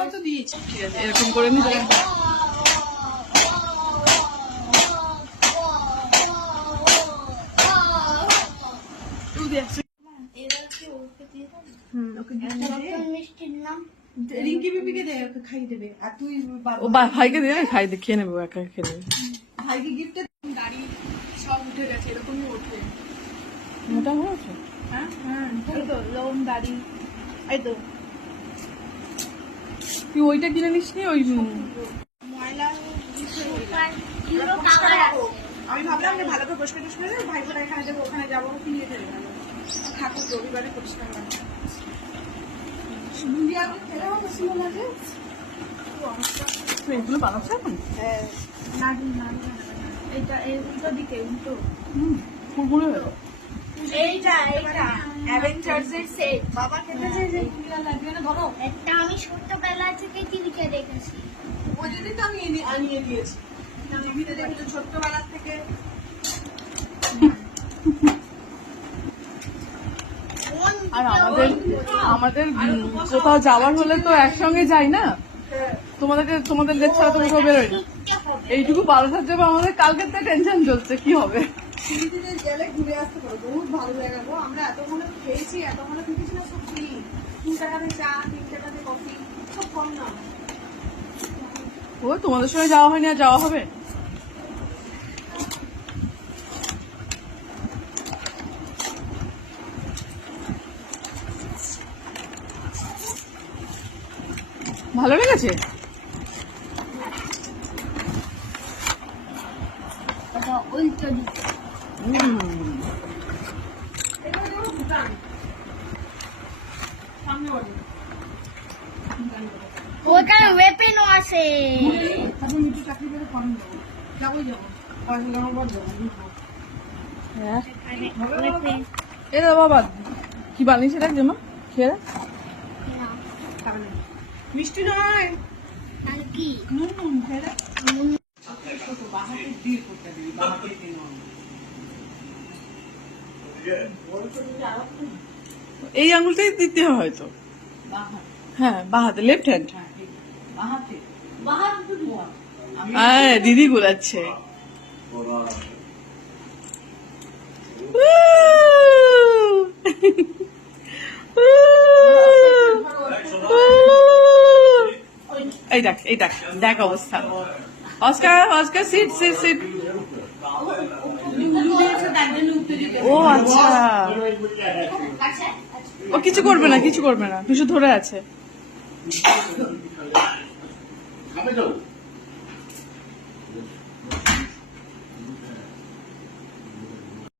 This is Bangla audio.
ওটাও তো দিয়েছি। ঠিক আছে এরকম করে নিতে দে, দে। রিঙ্কি বিপিকে দে ওকে খাইয়ে দেবে। আর তুই ও ভাইকে দিয়ে খাই দিয়ে খেয়ে নেব একা খেয়ে নেবে। ভাইকে গিফটে গাড়ি সব উঠে গেছে এরকমই ওঠে। মোটা হয়েছে? হ্যাঁ হ্যাঁ। এই তো লোন গাড়ি। এই তো। তুই ওইটা কিনে নিস নি? ওই আমি ভাবলাম যে ভালো করে পরিষ্কার টরিষ্কার ভাই ফোটা এখানে যাব ওখানে যাব কিনে ফেলে গেল ঠাকুর রবিবারে পরিষ্কার লাগে শুনুন দিয়ে আগে ফেলে হবে শুনুন লাগে তুই এগুলো বানাচ্ছে এখন? হ্যাঁ। নাড়ি নাড়ি এইটা দিকে উল্টো। হুম ফুলগুলো হয়ে গেল। এইটা এইটা। অ্যাভেঞ্জার্স এর সেট বাবা খেতে চাই যে কুড়িয়া লাগবে না ধরো। একটা আমি ছোটবেলা থেকে টিভিতে দেখেছি। ওই জন্যই তো আমি এনে- আনিয়ে দিয়েছি। টিভিতে দেখতো ছোট্টবেলা থেকে। আর আমাদের আমাদের কোথাও যাওয়ার হলে তো একসঙ্গে যাই না? তোমাদেরকে তোমাদের লেট ছাড়া তো কোথাও বেরোয় না। এইটুকু বারোটার যাব আমাদের কালকে তো টেনশন চলছে কি হবে? গেলে ঘুরে আসতে পারো বহুত ভালো জায়গা গো। আমরা এতক্ষণে খেয়েছি এতক্ষণে খেয়েছি না সব ফ্রি তিন টাকাতে চা তিন টাকাতে কফি সব কম না ও তোমাদের সঙ্গে যাওয়া হয়নি আর যাওয়া হবে? ভালো লেগেছে? সামনে ওখানে ওয়েপেনও আছে। হ্যাঁ। এ বাবা কি বানিয়েছে দেখ জামা খেয়ে। মিষ্টি নয়। কি নুন নুন খেয়ে দেখ বাহাতে দিয়ে করতে দিবি বাহাতে দিয়ে এই আঙুলটাই দিতে হয় হয়তো। হ্যাঁ বাহাতে লেফট হ্যান্ড হ্যাঁ দিদি গোলাচ্ছে এই দেখ এই দেখ দেখ অবস্থা। Oscar Oscar seat seat seat উলু দিয়েছে তার জন্য উত্তেজিত ও আচ্ছা। ও কিছু করবে না কিছু করবে না। কিছু ধরে আছে। Mình.